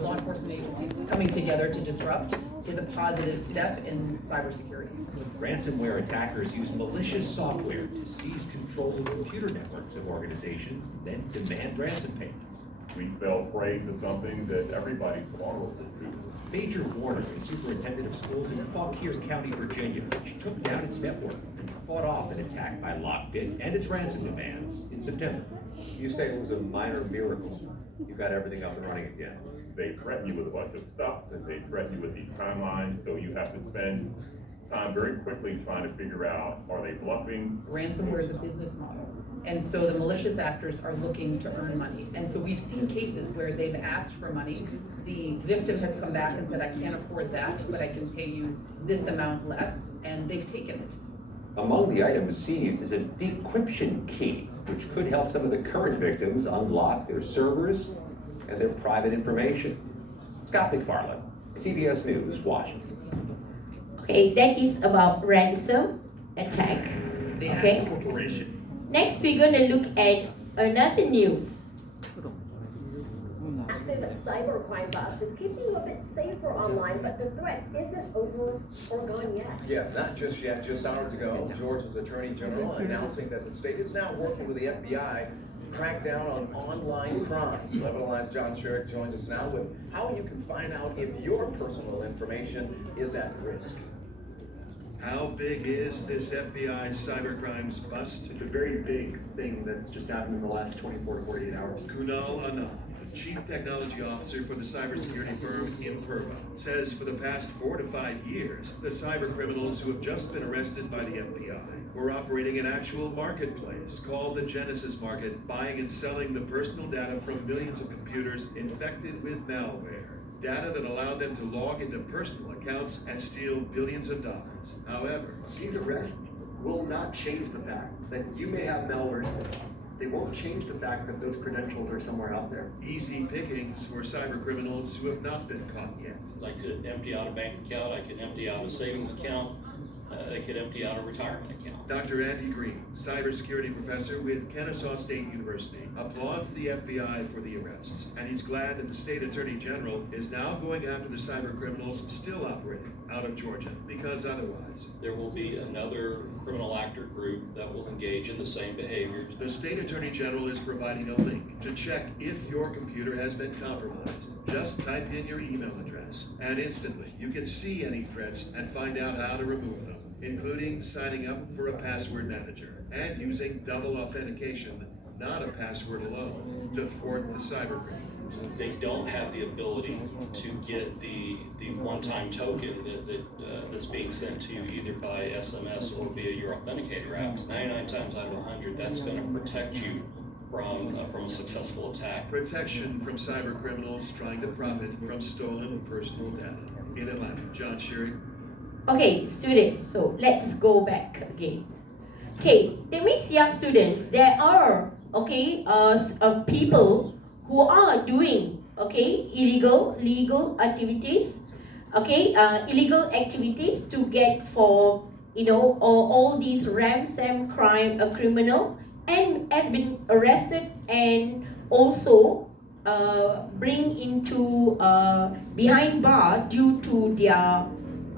law enforcement agencies coming together to disrupt is a positive step in cybersecurity. Ransomware attackers use malicious software to seize control of computer networks of organizations, then demand ransom payments. We fell prey to something that everybody's vulnerable to. Major Warner, the superintendent of schools in Fauquier County, Virginia, which took down its network and fought off an attack by Lockbit and its ransom demands in September. You say it was a minor miracle. You got everything up and running again. They threaten you with a bunch of stuff, and they threaten you with these timelines, so you have to spend time very quickly trying to figure out, are they bluffing? Ransomware is a business model. And so the malicious actors are looking to earn money. And so we've seen cases where they've asked for money. The victim has come back and said, I can't afford that, but I can pay you this amount less, and they've taken it. Among the items seized is a decryption key, which could help some of the current victims unlock their servers and their private information. Scott McFarland, CBS News, Washington. Okay, that is about ransom attack. Okay. Corporation. Next, we're going to look at another news. Massive cybercrime bust is keeping you a bit safer online, but the threat isn't over or gone yet. Yeah, not just yet. Just hours ago, Georgia's Attorney General announcing that the state is now working with the FBI to crack down on online crime. 11 Alive's John Sherrick joins us now with how you can find out if your personal information is at risk. How big is this FBI cybercrimes bust? It's a very big thing that's just happened in the last 24 to 48 hours. Kunal Anand, the Chief Technology Officer for the cybersecurity firm Imperva, says for the past 4 to 5 years, the cyber criminals who have just been arrested by the FBI were operating an actual marketplace called the Genesis Market, buying and selling the personal data from millions of computers infected with malware. Data that allowed them to log into personal accounts and steal billions of dollars. However, These arrests will not change the fact that you may have malware still. They won't change the fact that those credentials are somewhere out there. easy pickings for cyber criminals who have not been caught yet. I could empty out a bank account, I could empty out a savings account, I could empty out a retirement account. Dr. Andy Green, cybersecurity professor with Kennesaw State University, applauds the FBI for the arrests, and he's glad that the state attorney general is now going after the cyber criminals still operating out of Georgia, because otherwise, There will be another criminal actor group that will engage in the same behaviors. the state attorney general is providing a link to check if your computer has been compromised. Just type in your email address, and instantly you can see any threats and find out how to remove them, including signing up for a password manager and using double authentication, not a password alone, to thwart the cyber criminals. They don't have the ability to get the one-time token that's being sent to you either by SMS or via your authenticator apps. 99 times out of 100, that's going to protect you from a successful attack. Protection from cyber criminals trying to profit from stolen personal data. In Atlanta, John Sherrick. Okay, students, so let's go back again. Okay, that means, young students, there are, people who are doing, legal activities, illegal activities to get for, all these ransom crime, a criminal, and has been arrested and also bring into behind bar due to their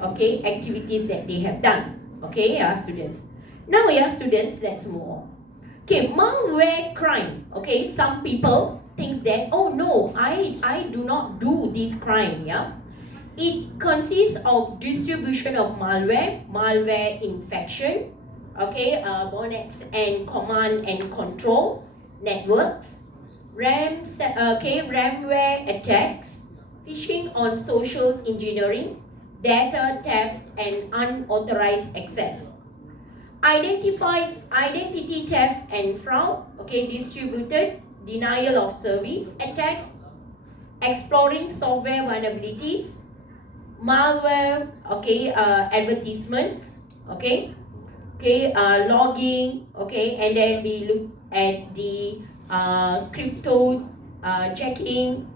activities that they have done. Students. Now, students, let's move on. Malware crime. Some people think that, oh no, I do not do this crime. It consists of distribution of malware infection, bonnets and command and control networks, ransomware attacks, phishing on social engineering, data theft and unauthorized access, identity theft and fraud, distributed denial of service attack, exploring software vulnerabilities, malware, advertisements, logging, and then we look at the crypto checking,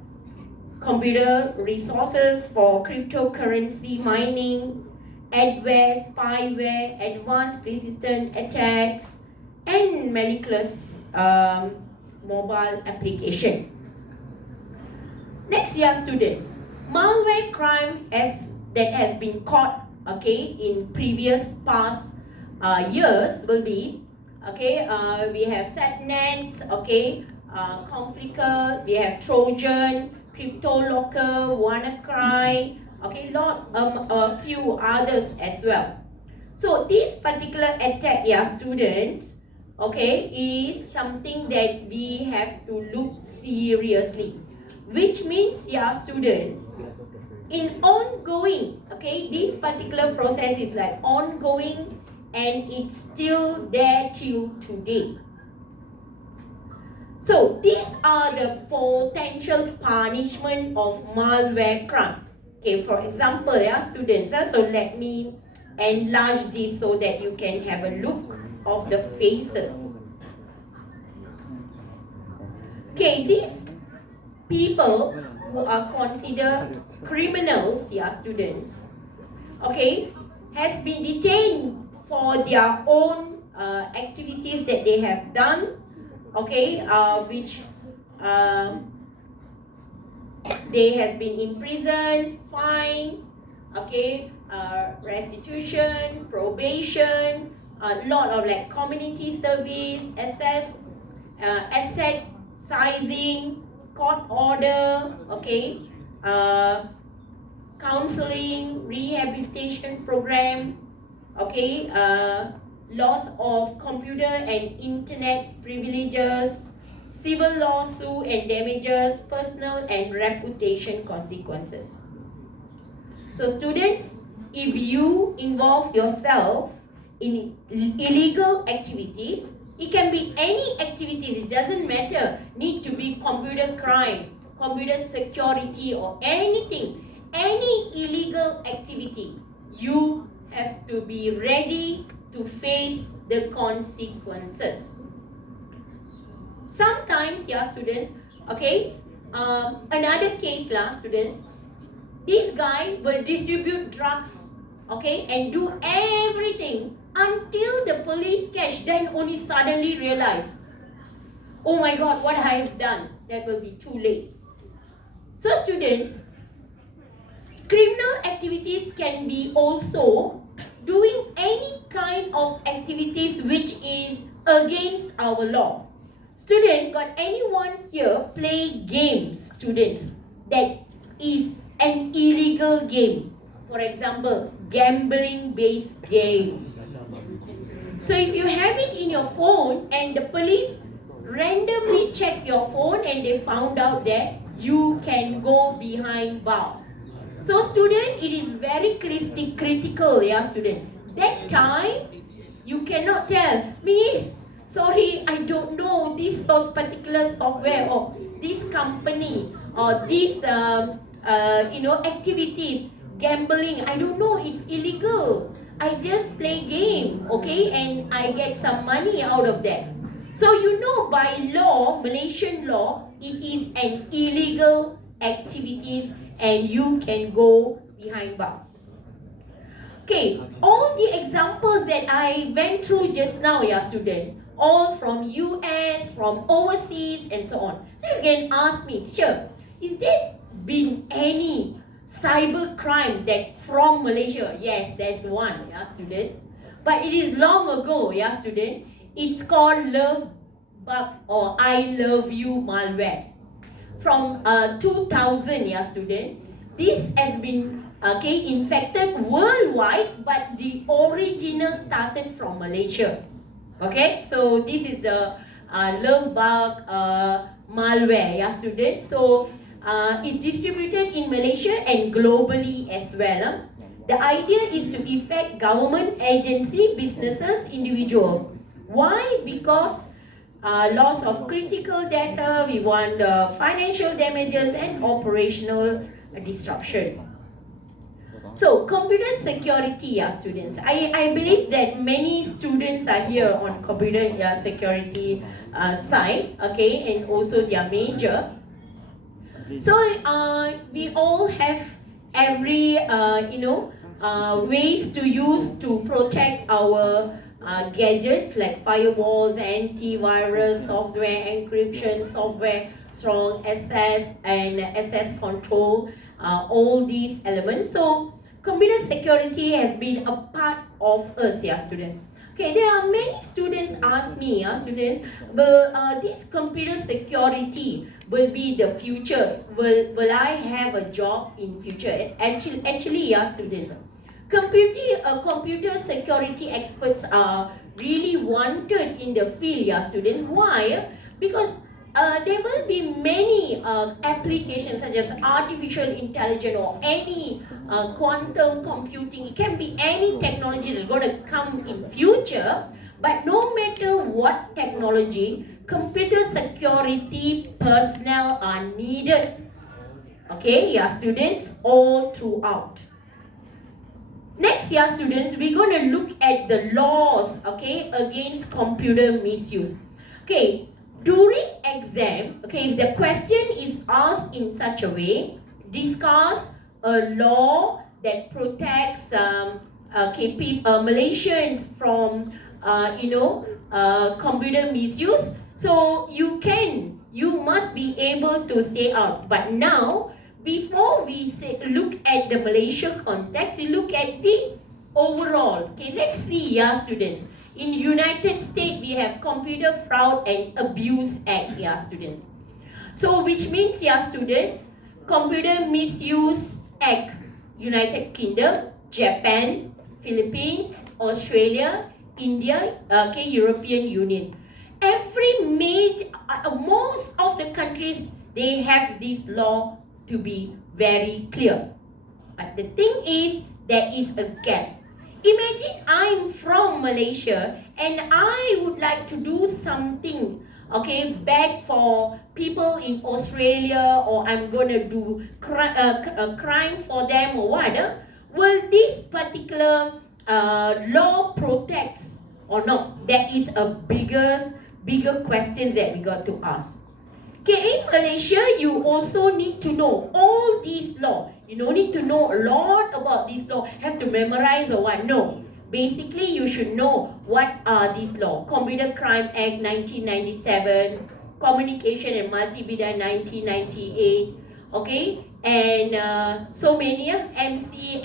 computer resources for cryptocurrency mining, adware, spyware, advanced persistent attacks, and malicious mobile application. Next year, students, malware crime that has been caught, okay, in previous past years will be, okay, we have Satnets, okay, Conflicker, we have Trojan, CryptoLocker, WannaCry, okay, a few others as well. So this particular attack, yeah, students, okay, is something that we have to look seriously. Which means, yeah, students, in ongoing, okay, this particular process is like ongoing and it's still there till today. So these are the potential punishment of malware crime. Okay, for example, yeah, students, so let me enlarge this so that you can have a look of the faces. Okay, these people who are considered criminals, yeah, students, okay, has been detained for their own activities that they have done, okay, which they has been imprisoned, fines, okay, restitution, probation, a lot of like community service, asset sizing, court order, okay, counseling, rehabilitation program, okay, loss of computer and internet privileges, civil lawsuit and damages, personal and reputation consequences. So students, if you involve yourself in illegal activities, it can be any activities, it doesn't matter, need to be computer crime, computer security or anything, any illegal activity, you have to be ready to face the consequences. Sometimes, yeah, students, okay, another case, students, this guy will distribute drugs, okay, and do everything until the police catch, then only suddenly realize, oh my God, what I have done, that will be too late. So student, criminal activities can be also doing any kind of activities which is against our law. Student, got anyone here play games, students, that is an illegal game? For example, gambling based game. So if you have it in your phone and the police randomly check your phone and they found out that, you can go behind bar. So student, it is very critical, yeah, student. That time, you cannot tell, Miss, sorry, I don't know this particular software or this company or this, activities, gambling, I don't know, it's illegal. I just play game, okay, and I get some money out of that. So you know, by law, Malaysian law, it is an illegal activities and you can go behind bar. Okay, all the examples that I went through just now, yeah, students, all from US, from overseas, and so on. So you can ask me, teacher, is there been any cyber crime that from Malaysia? Yes, there's one, yeah, students. But it is long ago, yeah, student. It's called Love Bug or I Love You malware. From 2000, yeah, student. This has been infected worldwide, but the original started from Malaysia. Okay, so this is the Love Bug malware, yeah, students. So it's distributed in Malaysia and globally as well. The idea is to affect government, agency, businesses, individual. Why? Because loss of critical data, we want financial damages and operational disruption. So, computer security, students. I believe that many students are here on computer security side, okay, and also their major. So, we all have every, ways to use to protect our gadgets like firewalls, antivirus, software, encryption, software, strong access and access control, all these elements. So computer security has been a part of us, yeah, students. Okay, there are many students ask me, students, will this computer security will be the future? Will I have a job in future? Actually, yeah, students. Computer security experts are really wanted in the field, yeah, students. Why? Because there will be many applications such as artificial intelligence or any quantum computing. It can be any technology that's going to come in future. But no matter what technology, computer security personnel are needed. Okay, yeah, students, all throughout. Next year, students, we're going to look at the laws, okay, against computer misuse. Okay, during exam, okay, if the question is asked in such a way, discuss a law that protects Malaysians from, computer misuse. So you must be able to say out. But now, before we look at the Malaysia context, we look at the overall. Okay, let's see, yeah, students. In United States, we have Computer Fraud and Abuse Act, yeah, students. So, which means, yeah, students, Computer Misuse Act, United Kingdom, Japan, Philippines, Australia, India, okay, European Union. Most of the countries, they have this law to be very clear. But the thing is, there is a gap. Imagine I'm from Malaysia and I would like to do something, okay, bad for people in Australia, or I'm going to do a crime for them or what. Will this particular law protects or not? That is a bigger question that we got to ask. Okay, in Malaysia, you also need to know all these laws. You don't need to know a lot about this law. Have to memorize or what? No. Basically, you should know what are these laws. Computer Crime Act 1997, Communication and Multimedia 1998, okay? And so many, MC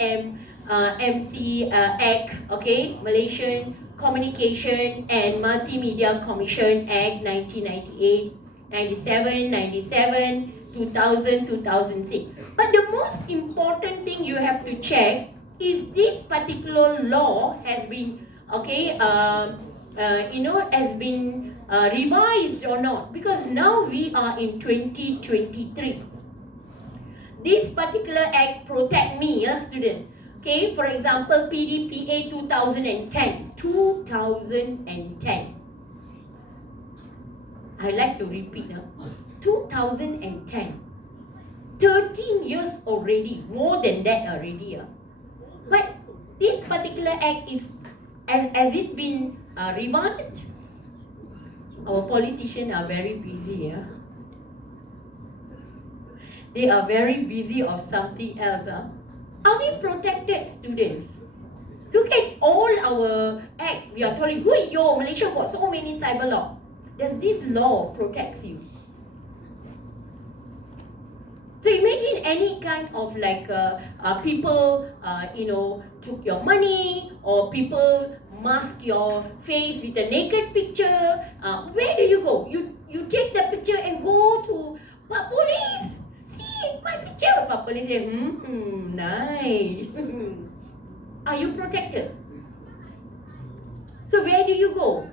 Act, okay? Malaysian Communication and Multimedia Commission Act 1998. 97, 2000, 2006. But the most important thing you have to check is this particular law has been, okay, has been revised or not. Because now we are in 2023. This particular act protect me, student. Okay, for example, PDPA 2010. 2010. I like to repeat, 2010. 13 years already, more than that already. But this particular act has it been revised? Our politicians are very busy. They are very busy of something else. Are we protected, students? Look at all our act. We are telling, Malaysia got so many cyber law. Does this law protects you? So imagine any kind of like people, took your money, or people mask your face with a naked picture. Where do you go? You take the picture and go to police. See my picture. Police say, nice. Are you protected? So where do you go?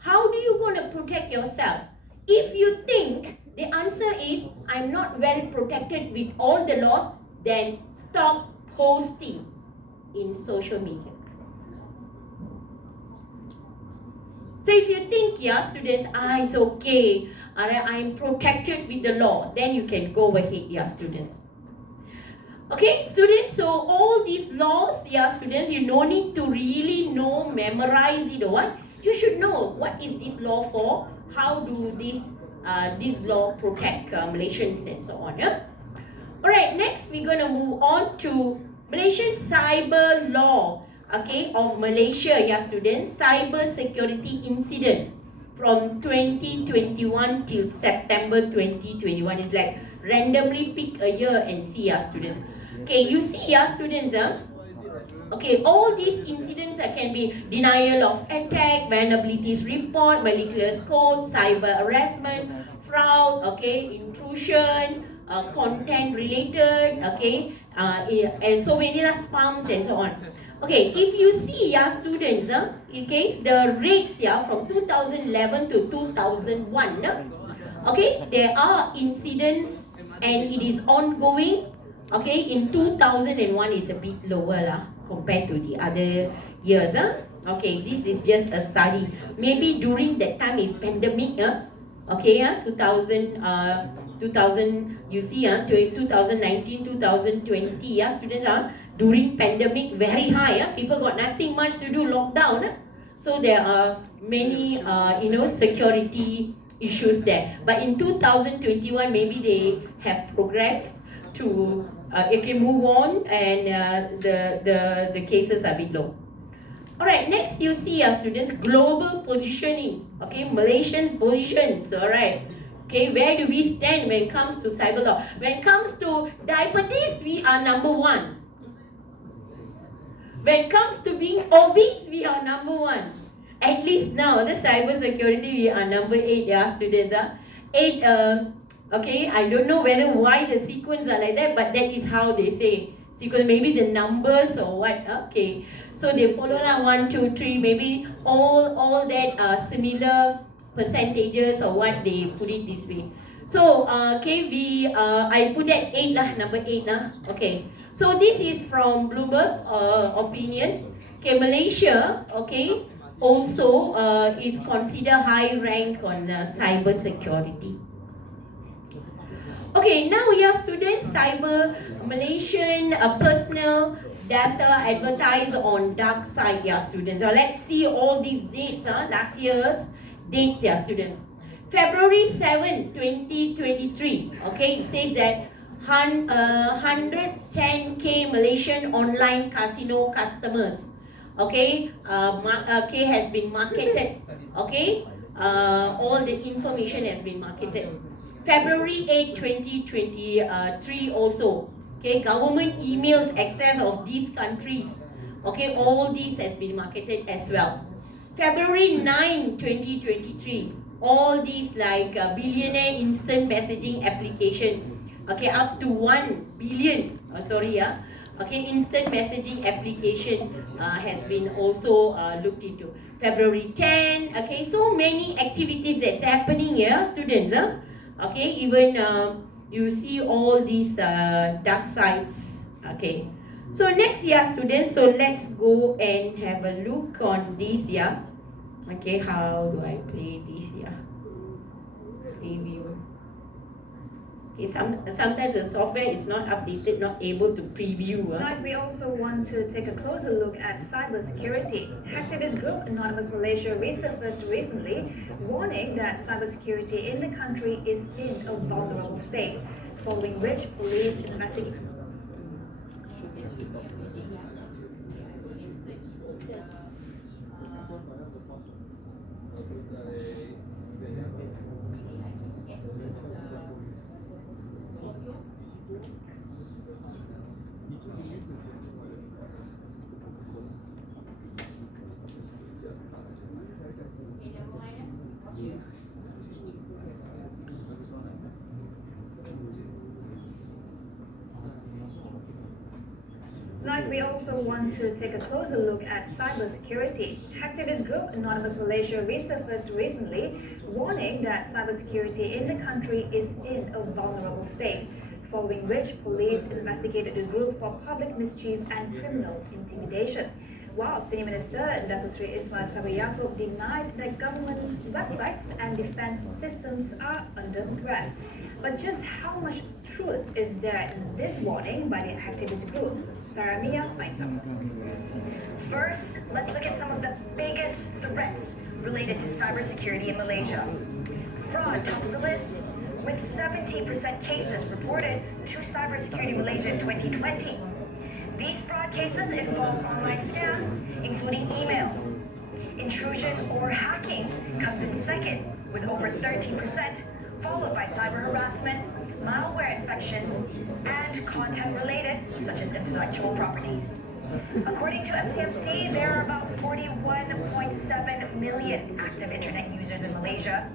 How do you going to protect yourself? If you think the answer is, I'm not well protected with all the laws, then stop posting in social media. So if you think, students, it's okay, I'm protected with the law, then you can go ahead, students. Okay, students, so all these laws, students, you don't need to really know, memorize it or what. You should know what is this law for, how do this law protect Malaysians and so on. Alright, next we're going to move on to Malaysian cyber law, okay, of Malaysia, students, cyber security incident. from 2021 till September 2021. It's like randomly pick a year and see students. Okay, you see students, okay, all these incidents can be denial of attack, vulnerabilities report, malicious code, cyber harassment, fraud, okay, intrusion, content related, okay, and so many spams and so on. Okay, if you see students, okay, the rates from 2011 to 2001, okay, there are incidents and it is ongoing. Okay, in 2001 it's a bit lower compared to the other years. Okay, this is just a study. Maybe during that time is pandemic. Okay, 2000, you see, 2019, 2020, students during pandemic very high. People got nothing much to do, lockdown. So there are many, security issues there. But in 2021, maybe they have progressed to move on, and the cases are a bit low. Alright, next you see students, global positioning. Okay, Malaysian positions. Alright, okay, where do we stand when it comes to cyber law? When it comes to diabetes, we are number 1. When it comes to being obese, we are number 1. At least now, the cyber security, we are number 8, students. 8. Okay, I don't know why the sequence are like that, but that is how they say sequence. Maybe the numbers or what. Okay, so they follow 1, 2, 3. Maybe all that similar percentages or what they put it this way. So okay, I put that 8 number 8 Okay, so this is from Bloomberg opinion. Okay, Malaysia. Okay, also is considered high rank on cyber security. Okay, now students, cyber Malaysian personal data advertised on dark side, students. Now let's see all these dates, last year's dates, students. February 7, 2023, okay, it says that 110k Malaysian online casino customers, okay, has been marketed, okay, all the information has been marketed. February 8, 2023 also, okay, government emails access of these countries, okay, all these has been marketed as well. February 9, 2023, all these like billionaire instant messaging application, okay, up to 1 billion, okay, instant messaging application has been also looked into. February 10, okay, so many activities that's happening here, students, okay, even you see all these dark sides. Okay, so next students, so let's go and have a look on this. Okay, how do I play this? Preview. Okay, sometimes the software is not updated, not able to preview. Tonight we also want to take a closer look at cybersecurity. Hacktivist group Anonymous Malaysia resurfaced recently, warning that cybersecurity in the country is in a vulnerable state, following which police investigate. Tonight we also want to take a closer look at cybersecurity. Hacktivist group Anonymous Malaysia resurfaced recently, warning that cybersecurity in the country is in a vulnerable state, following which police investigated the group for public mischief and criminal intimidation. While Senior Minister Datuk Seri Ismail Sabri Yaakob denied that government websites and defense systems are under threat. But just how much truth is there in this warning by the activist group? Sarah Mia finds out. First, let's look at some of the biggest threats related to cybersecurity in Malaysia. Fraud tops the list, with 70% cases reported to Cybersecurity Malaysia in 2020. These fraud cases involve online scams, including emails, Intrusion or hacking comes in second with over 13%, followed by cyber harassment, malware infections, and content-related, such as intellectual properties. According to MCMC, there are about 41.7 million active internet users in Malaysia,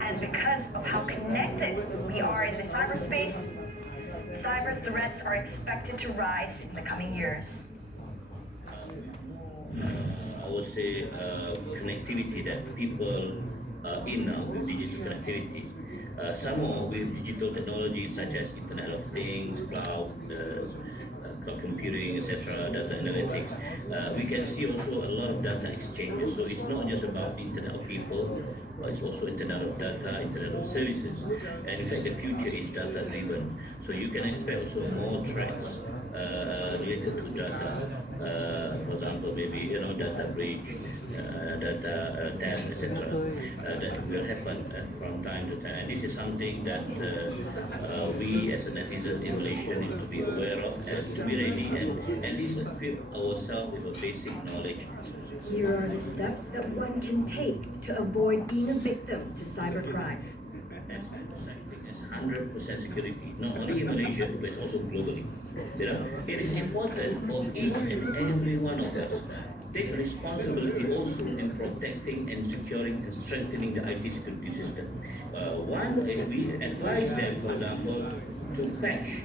and because of how connected we are in the cyberspace, cyber threats are expected to rise in the coming years. I would say connectivity that people are in now with digital connectivity. Somehow with digital technologies such as Internet of Things, cloud computing, etc., data analytics, we can see also a lot of data exchanges. So it's not just about the Internet of people, but it's also Internet of data, Internet of services. And in fact, the future is data driven. So you can expect also more threats related to data. For example, maybe data breach, data theft, etc. That will happen from time to time. And this is something that we as a netizen in Malaysia need to be aware of and to be ready and at least equip ourselves with a basic knowledge. Here are the steps that one can take to avoid being a victim to cybercrime. 100% security, not only in Malaysia, but also globally. It is important for each and every one of us take responsibility also in protecting and securing and strengthening the IT security system. We advise them, for example, to patch,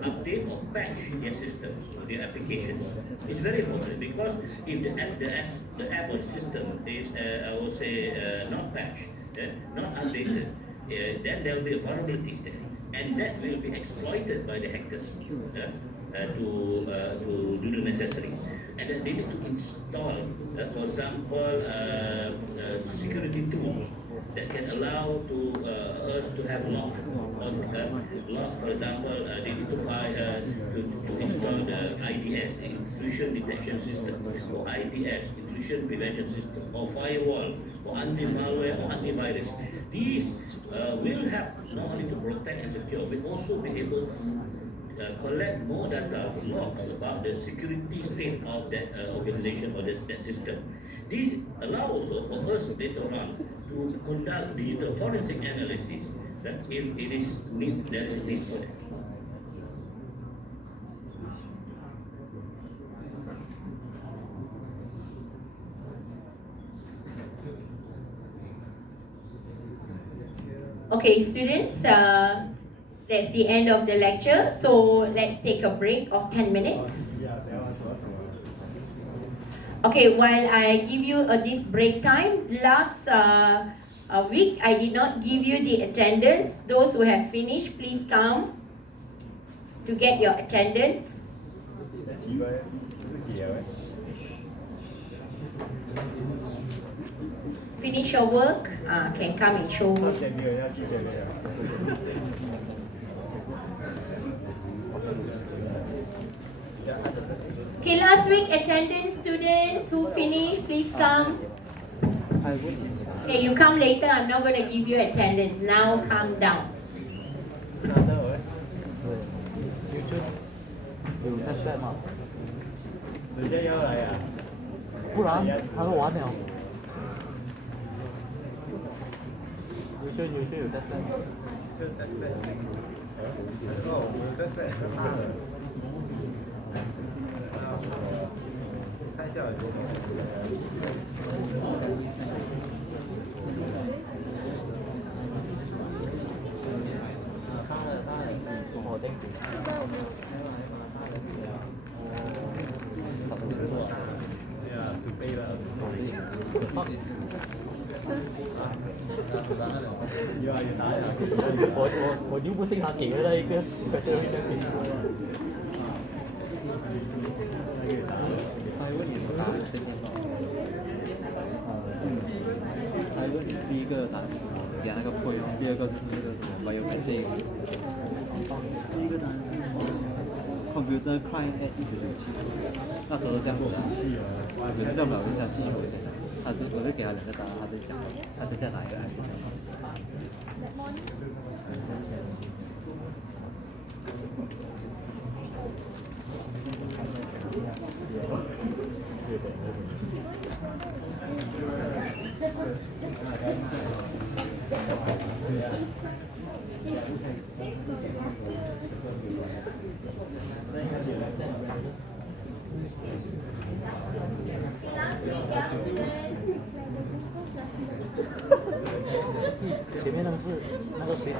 update or patch their systems, their applications. It's very important because if the app or system is, I would say, not patched, not updated, then there will be vulnerabilities there, and that will be exploited by the hackers to do the necessary. And then they need to install, for example, security tools that can allow us to have lock. For example, they need to install the IDS, the intrusion detection system, or IPS, intrusion prevention system, or firewall, or anti-malware, or antivirus. These will help not only to protect and secure, but also be able to collect more data, logs about the security state of that organization or that system. This allows also for us later on to conduct digital forensic analysis if there is a need for that. Okay, students, that's the end of the lecture. So let's take a break of 10 minutes. Okay, while I give you this break time, last week I did not give you the attendance. Those who have finished, please come to get your attendance. Finish your work, can come and show. Okay, last week attendance students who finished, please come. Okay, you come later, I'm not going to give you attendance. Now calm down. Computer crime act 1997，那时候这样子的，我就这么问下去，我就给他2个答案，他就讲，他就在哪一个 app。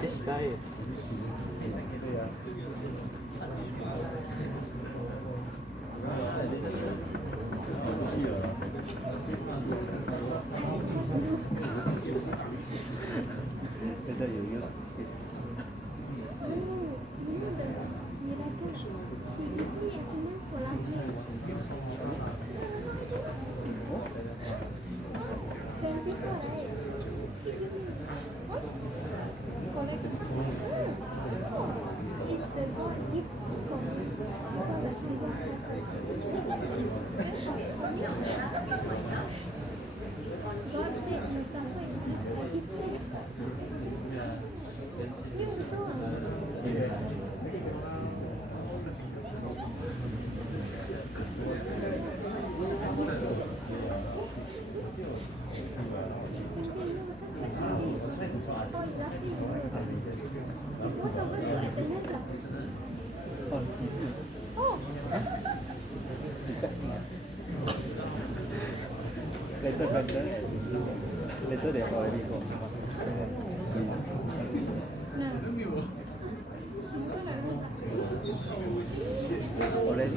SPI. Whether you use it. Later they have already got already.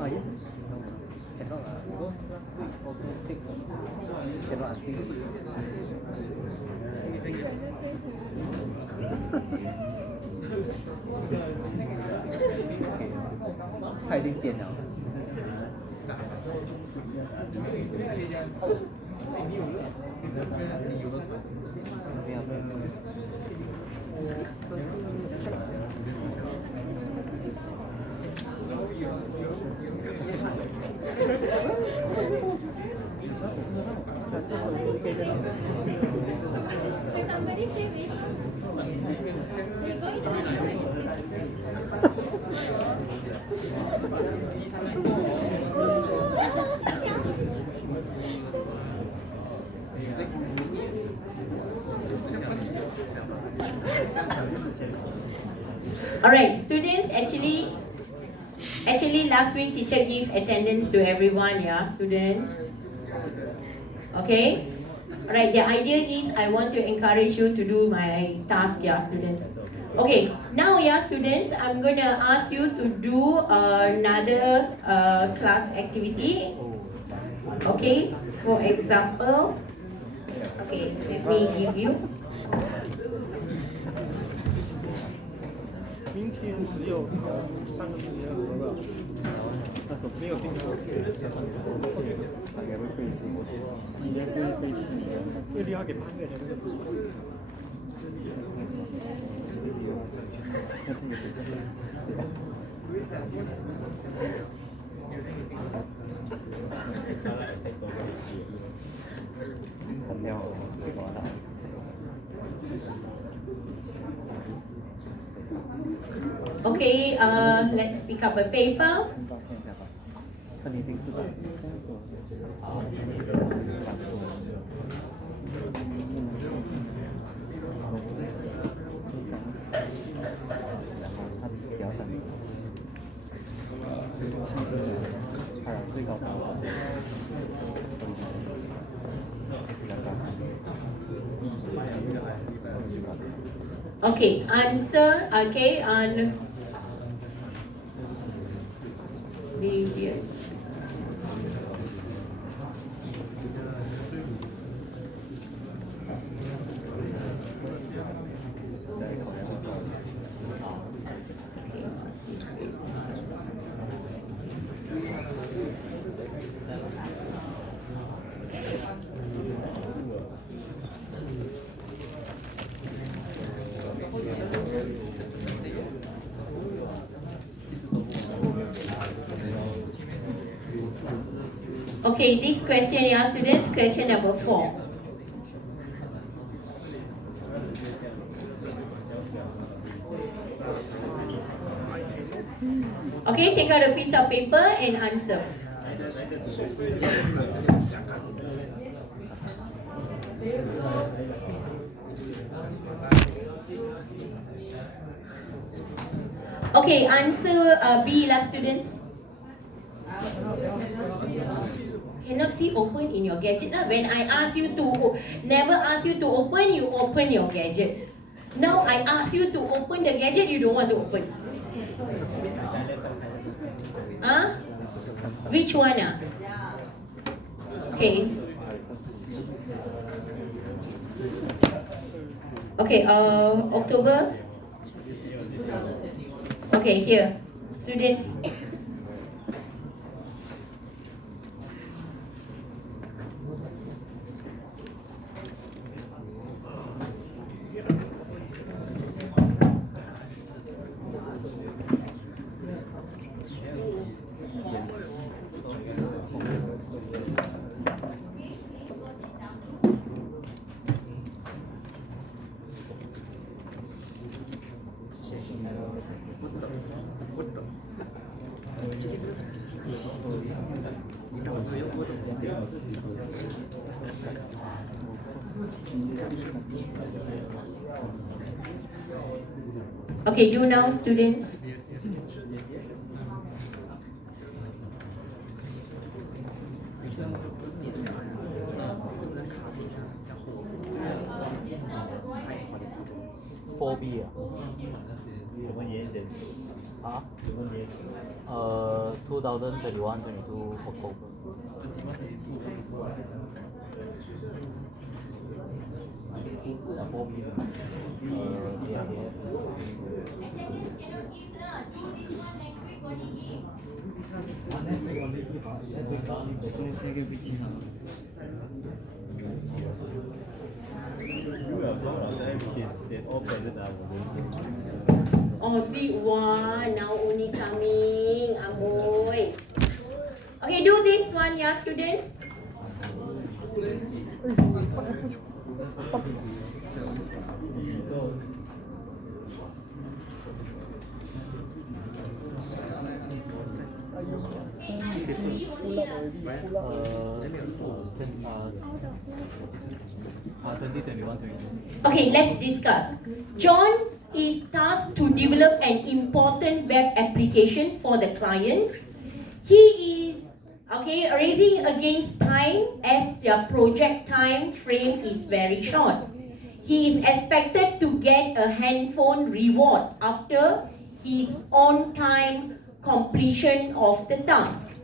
Oh yeah? Cannot because last week also take cannot think. Okay. 他已经先了。Alright, students, actually last week teacher gave attendance to everyone, yeah, students. Okay? Alright, the idea is I want to encourage you to do my task, yeah, students. Okay, now, yeah, students, I'm going to ask you to do another class activity. Okay, for example, okay, let me give you. 明天只有上个星期的合了，但是没有进去，大概会背起，应该不会背起，因为你要给半个人那个。很亮，多大？ Okay, let's pick up a paper. Okay, answer. Okay, on behavior. Okay, this question here, students, question number 4. Okay, take out a piece of paper and answer. Okay, answer B lah, students. cannot see open in your gadget. Now, when I ask you to, never ask you to open, you open your gadget. Now I ask you to open the gadget, you don't want to open. Huh? Which one? Okay. Okay, October. Okay, here. Students. Okay, do now, students. Phobia. 什么年检？啊？什么年？2021, 22 October. Phobia. Oh, see, wow, now only coming, Amoy. Okay, do this one, yeah, students. Okay, let's discuss. John is tasked to develop an important web application for the client. He is racing against time as their project time frame is very short. He is expected to get a handphone reward after his on-time completion of the task.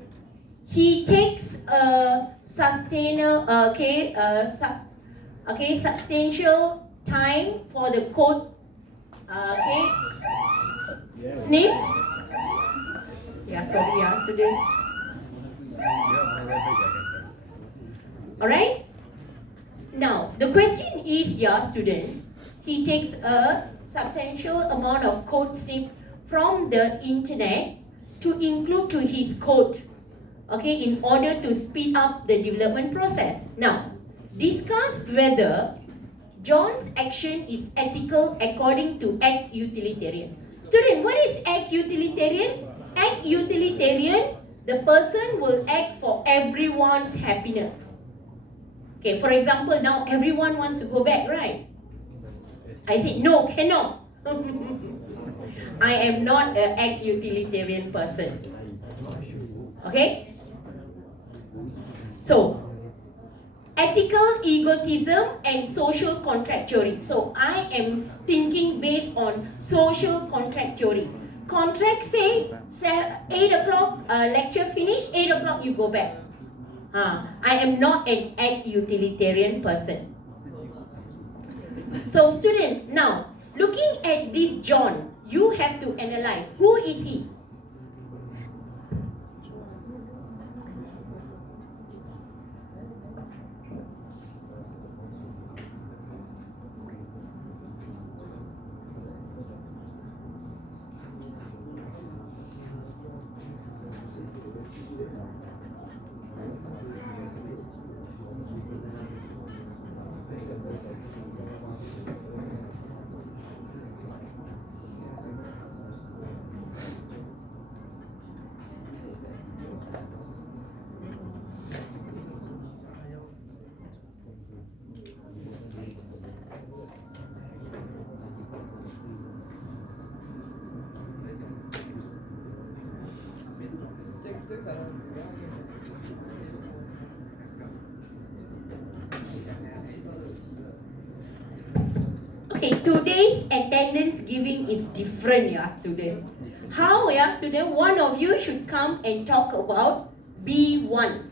He takes a substantial time for the code snipped. Yeah, sorry, yeah, students. Alright? Now, the question is, yeah, students, he takes a substantial amount of code snip from the internet to include to his code, in order to speed up the development process. Now, discuss whether John's action is ethical according to Act Utilitarian. Student, what is Act Utilitarian? Act Utilitarian, the person will act for everyone's happiness. Okay, for example, now everyone wants to go back, right? I said, no, cannot. I am not an Act Utilitarian person. Okay? So, ethical egotism and social contract theory. So, I am thinking based on social contract theory. Contract say 8 o'clock lecture finish, 8 o'clock you go back. I am not an Act Utilitarian person. So students, now looking at this John, you have to analyze who is he? today's attendance giving is different, yeah, student. How, yeah, student? One of you should come and talk about B1,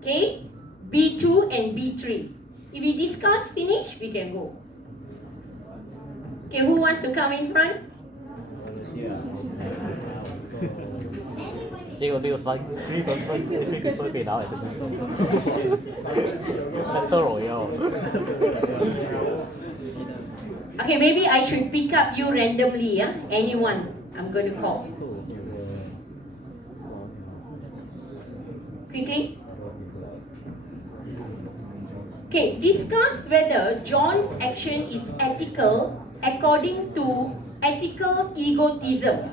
okay? B2 and B3. If we discuss finish, we can go. Okay, who wants to come in front? 这个分都可以拿来这边，都我要。Okay, maybe I should pick up you randomly, yeah? Anyone I'm going to call. Quickly. Okay, discuss whether John's action is ethical according to ethical egotism.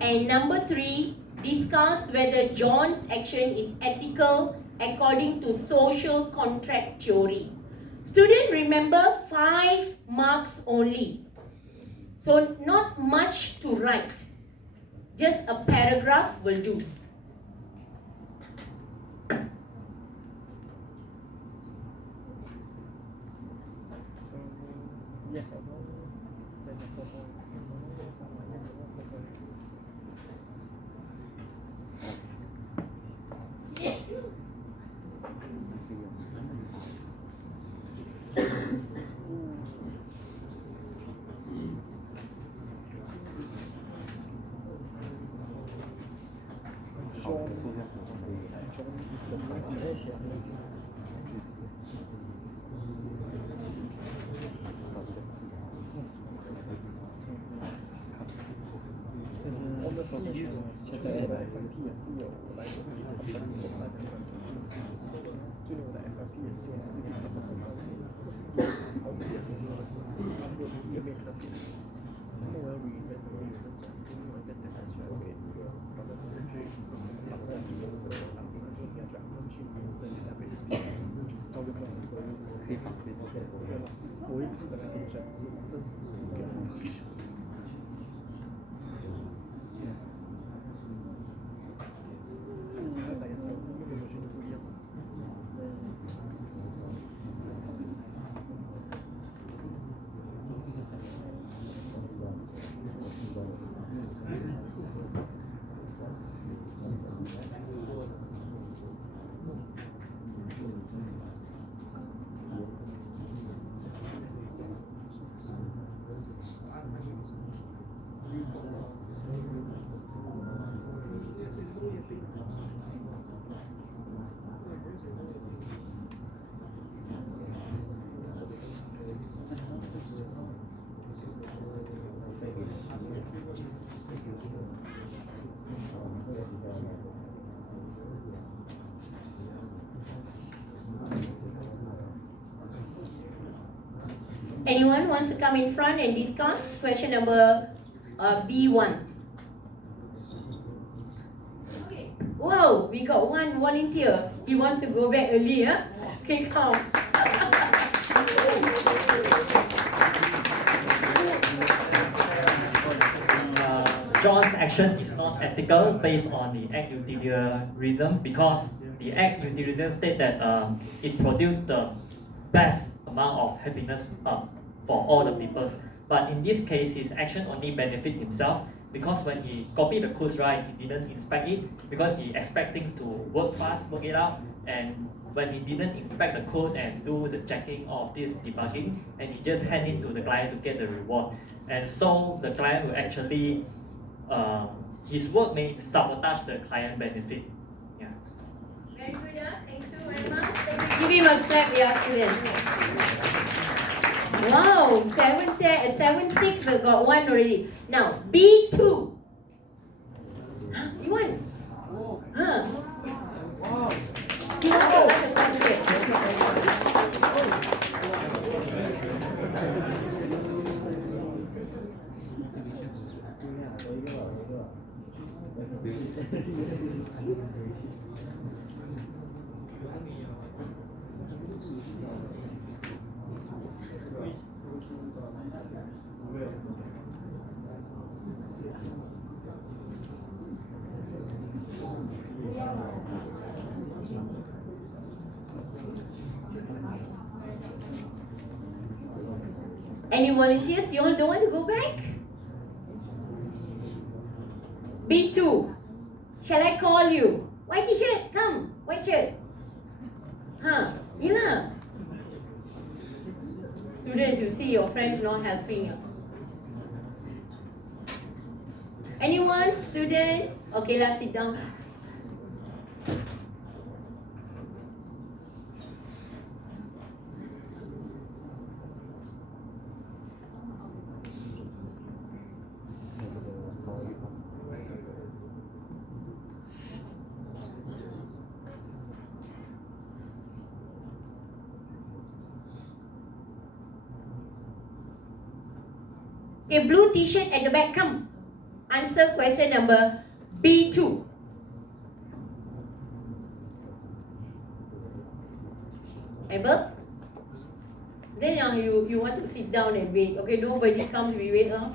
And number 3, discuss whether John's action is ethical according to social contract theory. Student, remember 5 marks only. So not much to write. Just a paragraph will do. Yes. Anyone wants to come in front and discuss question number B1? Wow, we got one volunteer. He wants to go back early, huh? Okay, come. John's action is not ethical based on the act utilitarianism because the act utilitarianism state that it produced the best amount of happiness for all the peoples. But in this case, his action only benefit himself because when he copied the codes, right, he didn't inspect it because he expect things to work fast, work it out, and when he didn't inspect the code and do the checking of this debugging, and he just hand it to the client to get the reward. And so the client will actually, his work may sabotage the client benefit. Yeah. Very good, thank you very much. Give him a clap, yeah, students. Wow, 7-6 got one already. Now, B2. You want? Huh? You want to write a concept? Any volunteers? You all don't want to go back? B2. Shall I call you? White t-shirt, come. White shirt. Huh? Yeah. Students, you see your friends not helping you. Anyone? Students? Okay, let's sit down. Okay, blue t-shirt at the back, come. Answer question number B2. Able? Then you want to sit down and wait. Okay, nobody comes, we wait. Huh?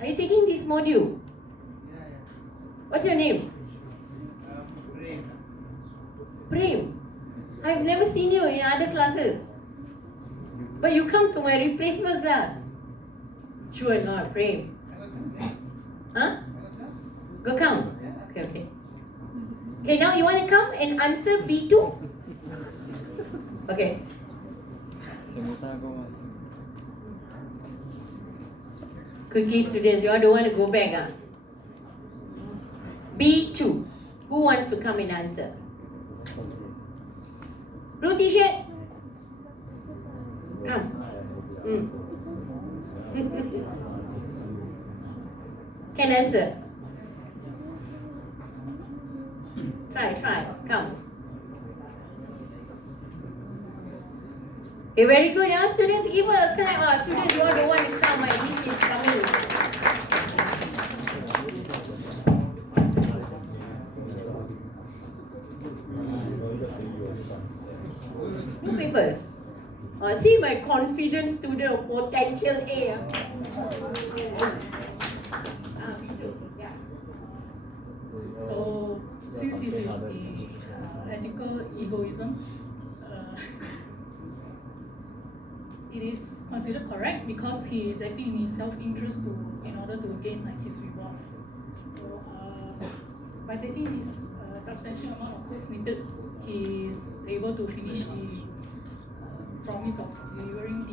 Are you taking this module? What's your name? Prem. I've never seen you in other classes. But you come to my replacement class. Sure not, Prem. Huh? Go come. Okay. Okay, now you want to come and answer B2? Okay. Quickly, students, you all don't want to go back. Huh? B2. Who wants to come and answer? Blue t-shirt? Come. Can answer. Try. Come. Okay, very good. Students, give a clap. Students, you all don't want to come. My list is coming. New papers. See my confident student of potential A. So, since this is the ethical egoism, it is considered correct because he is acting in his self-interest in order to gain like his reward. So, by taking this substantial amount of code snippets, he is able to finish the promise of delivering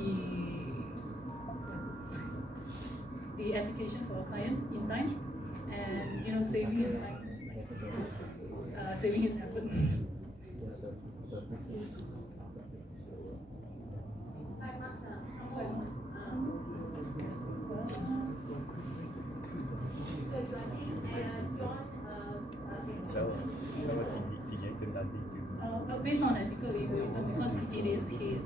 the application for a client in time, and saving his time, saving his effort. Based on ethical egoism, because it is his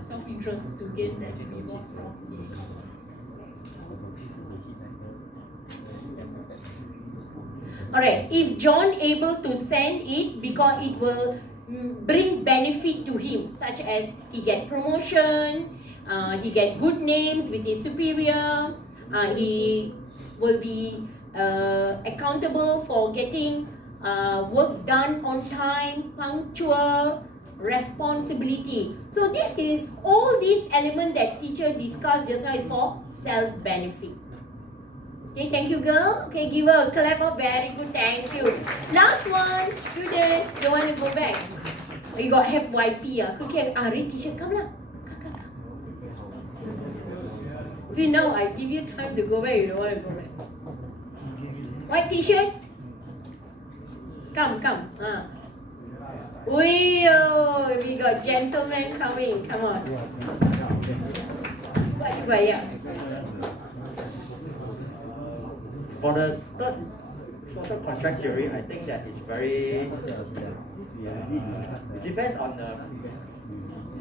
self-interest to get that reward from the Alright, if John able to send it because it will bring benefit to him, such as he get promotion, he get good names with his superior, he will be accountable for getting work done on time, punctual, responsibility. So this is all these elements that teacher discussed just now is for self-benefit. Okay, thank you, girl. Okay, give her a clap up. Very good, thank you. Last one, students, don't want to go back. Oh, you got FYP. Okay, read teacher, come lah. Come. See, now I give you time to go back, you don't want to go back. White t-shirt? Come. We got gentlemen coming. Come on. What you buy? For the third social contract theory, I think that is very, it depends on the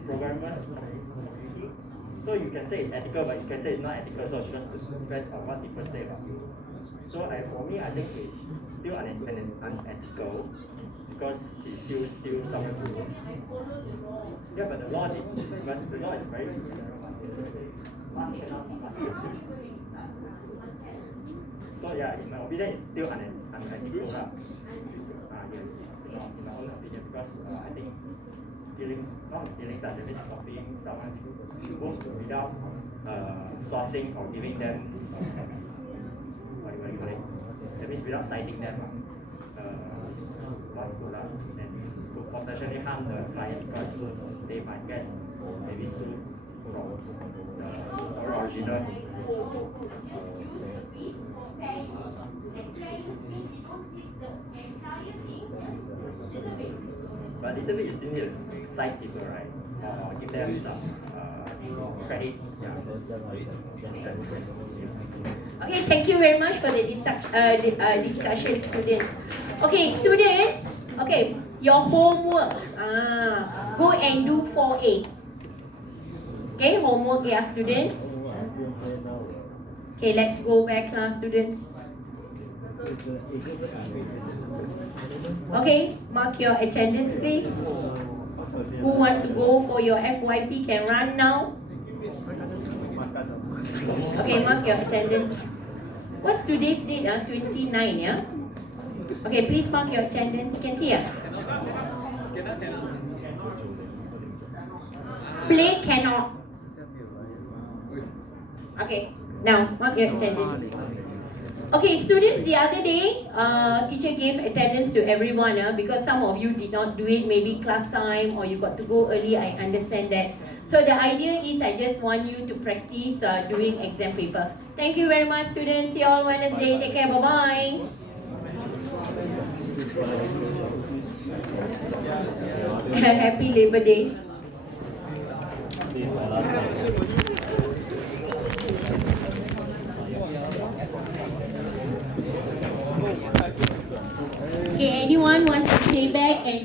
programmer's capability. So you can say it's ethical, but you can say it's not ethical. So it just depends on what people say about you. So for me, I think it's still unethical because he's still someone who. Yeah, but the law is very. So yeah, in my opinion, it's still unethical. Yes, in my own opinion, because I think not stealing, that means copying someone's book without sourcing or giving them, what do you call it? That means without citing them, is not good and could potentially harm the client because they might get maybe sued from the original. But little bit you still need to cite people, right? Or give them some credit. Okay, thank you very much for the discussion, students. Okay, students, okay, your homework, go and do 4A. Okay, homework, yeah, students. Okay, let's go back, class, students. Okay, mark your attendance, please. Who wants to go for your FYP can run now. Okay, mark your attendance. What's today's date? 29, yeah? Okay, please mark your attendance. Can see ya? Play cannot. Okay, now mark your attendance. Okay, students, the other day, teacher gave attendance to everyone because some of you did not do it, maybe class time or you got to go early, I understand that. So the idea is I just want you to practice doing exam paper. Thank you very much, students. See you all Wednesday. Take care. Bye-bye. Happy Labor Day. Okay, anyone wants to play back and